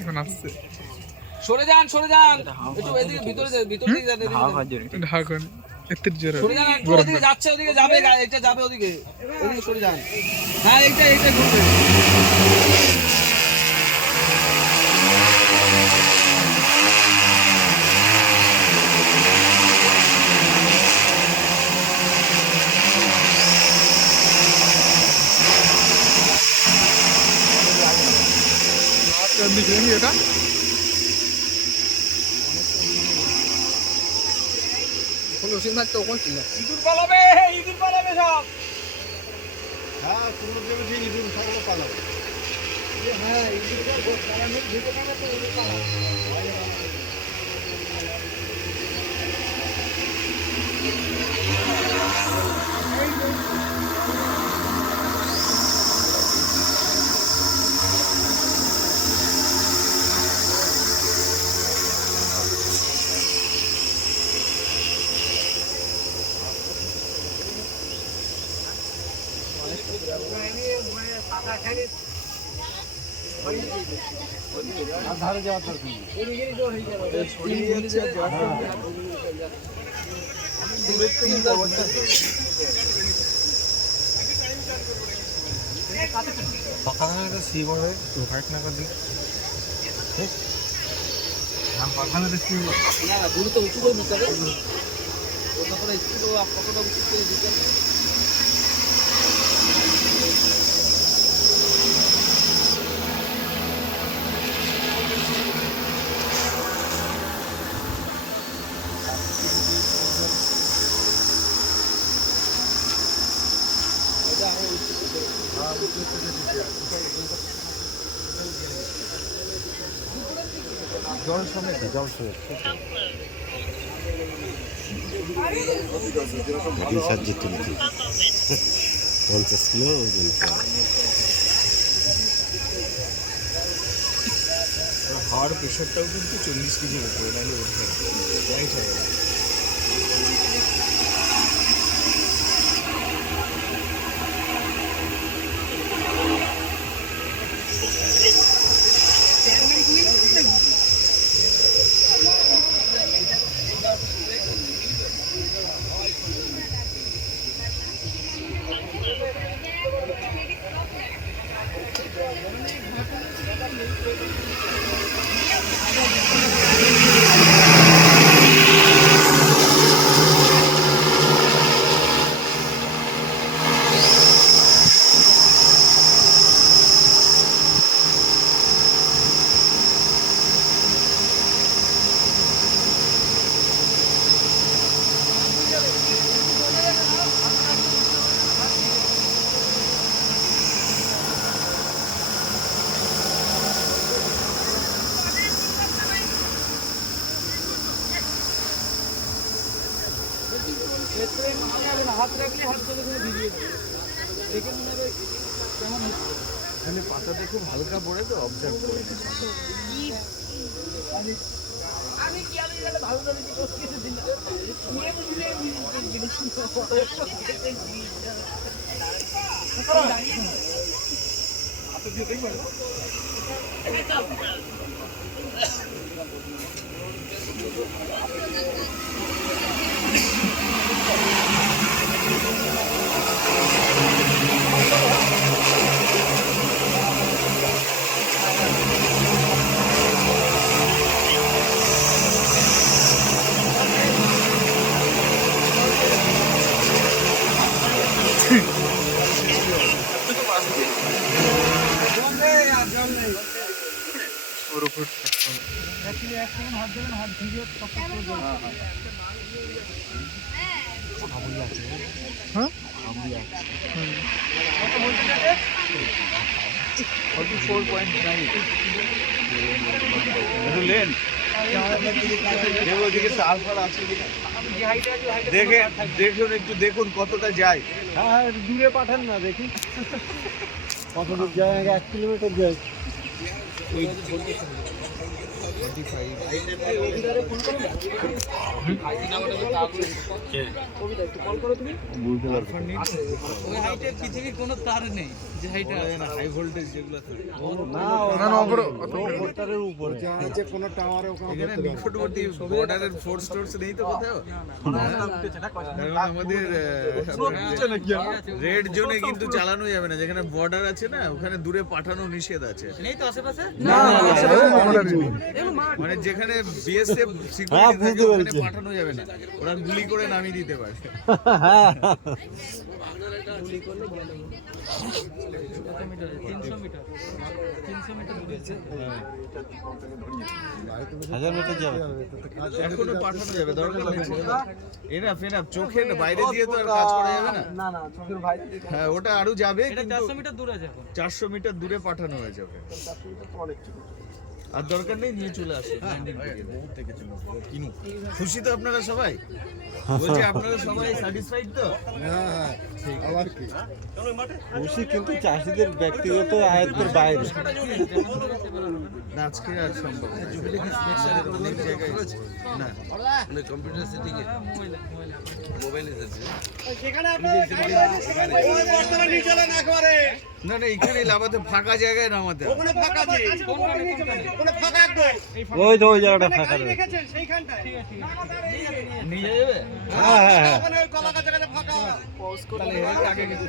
এখন আসছে। সরে যান একটু এদিকে ভিতরে যান ঢাকুন এত জোরে সরে যান একটু ওদিকে যাচ্ছে ওদিকে যাবে এটা যাবে ওদিকে সরে যান হ্যাঁ এইটা ঘুরবে এটা ইঁদুর পালাবে সব হ্যাঁ কোনো জমি ইঁদুর থাকলে পালাবে হ্যাঁ ইঁদুর পালানো ঢুকে পাবে তো ইঁদুর পালাবে ধারে যাওয়ার দরকার তো উঁচু করে দিতে হবে ওটা করে একটু ফটোটা উঁচু করে দিতে হবে জল সমেত সাহায্যে তুলছি 50 কিলো ওজন হাড় প্রেশারটাও কিন্তু 40 কেজির উপরে নাহলে ওঠে রাইট হয়ে গেল হাত রাখলে হাত চলে ভিডিও দেখে মনে হবে কেমন হচ্ছে এখানে পাতাটা খুব হালকা পড়ে তো অবজার্ভ করে আমি কি আমি এটা ভালো করে কি করতে দিলাম নিয়ে বুঝলে জিনিস আপনি কি দেখবেন ওর উপর হাত দেবেন হাত ভিজে হ্যাঁ 44.9 লেন ওদিকে সালফার আছে দেখুন একটু দেখুন কতটা যায় হ্যাঁ দূরে পাঠান না দেখি কত দূর যায় 1 কিলোমিটার যায় পৃথিবীর কোনো তার নেই যে হাইটা হাই ভোল্টেজ যেগুলো থাকে পোস্টারের উপরে যে কোনো টাওয়ারে ওখানে এখানে নিকটবর্তী বর্ডারের ফোর্স টোর্স নেই তো কোথাও? কারণ আমাদের রেড জোনে কিন্তু চালানো যাবে না, যেখানে বর্ডার আছে না ওখানে দূরে পাঠানো নিষেধ আছে। নেই তো আশেপাশে মানে যেখানে বিএসএফ হ্যাঁ, সিকিউরিটি থাকে বুঝতে ওখানে পেরেছি। পাঠানো যাবে না, ওরা গুলি করে নামিয়ে দিতে পারে। কত মিটার? 300 মিটার 300 মিটার দূরে আছে। 1000 মিটার যাবে এখনো পাঠানো যাবে, দরকার নেই। এনাফ এনাফ, চোখের বাইরে দিয়ে তো আর কাজ করা যাবে না। না না চোখের বাইরে থেকে হ্যাঁ ওটা আরো যাবে, এটা কিন্তু 400 মিটার দূরে আছে এখন 400 মিটার দূরে পাঠানো হয়েছে ওকে। আর দরকার নেই, নিয়ে চলে আসে। খুশি তো আপনারা সবাই? বলছি আপনারা সবাই স্যাটিসফাইড তো? আবার কি খুশি, কিন্তু চাষিদের ব্যক্তিগত আয়ত্তের বাইরে। না, আজকে আর সম্ভব না। অনেক জায়গায় না। কম্পিউটার সেটিং এ মোবাইলে যাচ্ছে না না, এখানে লাভাতে ফাঁকা জায়গায় নামাতে হবে। ওই তো ওই জায়গাটা ফাঁকা রয়েছে। নিয়ে যাবে? হ্যাঁ হ্যাঁ হ্যাঁ তাহলে এর আগে কিছু